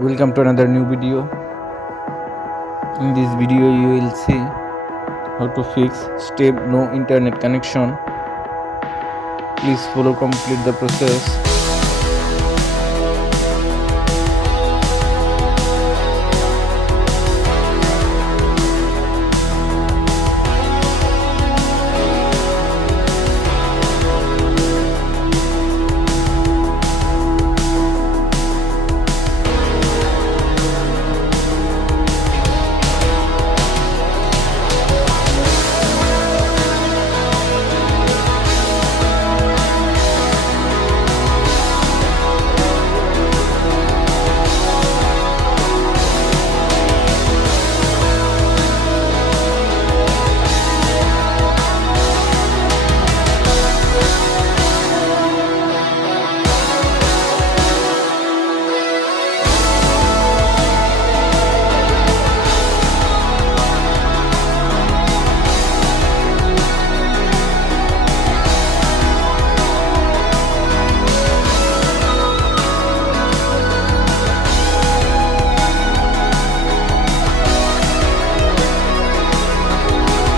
Welcome to another new video. In this video you will see how to fix step no internet connection. Please follow complete the process.